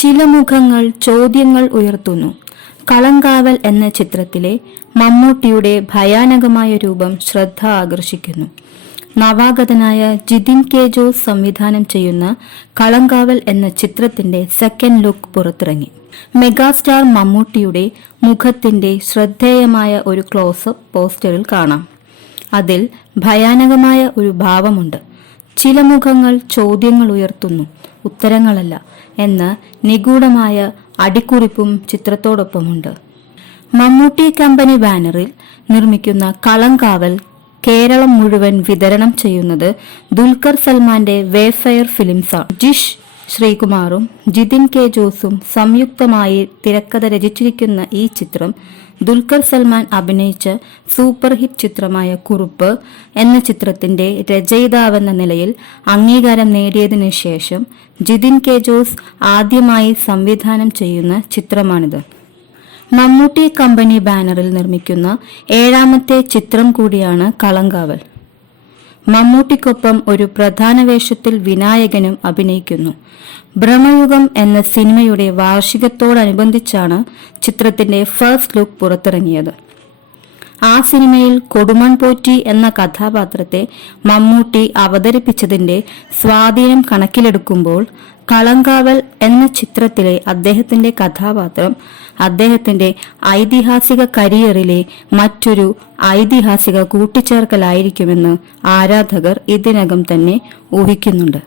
ചില മുഖങ്ങൾ ചോദ്യങ്ങൾ ഉയർത്തുന്നു. കളങ്കാവൽ എന്ന ചിത്രത്തിലെ മമ്മൂട്ടിയുടെ ഭയാനകമായ രൂപം ശ്രദ്ധ ആകർഷിക്കുന്നു. നവാഗതനായ ജിതിൻ കെ ജോസ് സംവിധാനം ചെയ്യുന്ന കളങ്കാവൽ എന്ന ചിത്രത്തിന്റെ സെക്കൻഡ് ലുക്ക് പുറത്തിറങ്ങി. മെഗാസ്റ്റാർ മമ്മൂട്ടിയുടെ മുഖത്തിന്റെ ശ്രദ്ധേയമായ ഒരു ക്ലോസപ്പ് പോസ്റ്ററിൽ കാണാം. അതിൽ ഭയാനകമായ ഒരു ഭാവമുണ്ട്. ചില മുഖങ്ങൾ ചോദ്യങ്ങൾ ഉയർത്തുന്നു, ഉത്തരങ്ങളല്ല എന്ന നിഗൂഢമായ അടിക്കുറിപ്പും ചിത്രത്തോടൊപ്പമുണ്ട്. മമ്മൂട്ടി കമ്പനി ബാനറിൽ നിർമ്മിക്കുന്ന കളങ്കാവൽ കേരളം മുഴുവൻ വിതരണം ചെയ്യുന്നത് ദുൽഖർ സൽമാന്റെ വേഫെയർ ഫിലിംസാണ്. ജിഷ് ശ്രീകുമാറും ജിതിൻ കെ ജോസും സംയുക്തമായി തിരക്കഥ രചിച്ചിരിക്കുന്ന ഈ ചിത്രം ദുൽഖർ സൽമാൻ അഭിനയിച്ച സൂപ്പർ ഹിറ്റ് ചിത്രമായ കുറുപ്പ് എന്ന ചിത്രത്തിന്റെ രചയിതാവെന്ന നിലയിൽ അംഗീകാരം നേടിയതിനു ശേഷം ജിതിൻ കെ ജോസ് ആദ്യമായി സംവിധാനം ചെയ്യുന്ന ചിത്രമാണിത്. മമ്മൂട്ടി കമ്പനി ബാനറിൽ നിർമ്മിക്കുന്ന 7ാമത്തെ ചിത്രം കൂടിയാണ് കളങ്കാവൽ. മമ്മൂട്ടിക്കൊപ്പം ഒരു പ്രധാന വേഷത്തിൽ വിനായകനും അഭിനയിക്കുന്നു. ഭ്രമയുഗം എന്ന സിനിമയുടെ വാർഷികത്തോടനുബന്ധിച്ചാണ് ചിത്രത്തിന്റെ ഫസ്റ്റ് ലുക്ക് പുറത്തിറങ്ങിയത്. ആ സിനിമയിൽ കൊടുമൺ പോറ്റി എന്ന കഥാപാത്രത്തെ മമ്മൂട്ടി അവതരിപ്പിച്ചതിന്റെ സ്വാധീനം കണക്കിലെടുക്കുമ്പോൾ കളങ്കാവൽ എന്ന ചിത്രത്തിലെ അദ്ദേഹത്തിന്റെ കഥാപാത്രം അദ്ദേഹത്തിന്റെ ഐതിഹാസിക കരിയറിലെ മറ്റൊരു ഐതിഹാസിക കൂട്ടിച്ചേർക്കലായിരിക്കുമെന്ന് ആരാധകർ ഇതിനകം തന്നെ ഊഹിക്കുന്നുണ്ട്.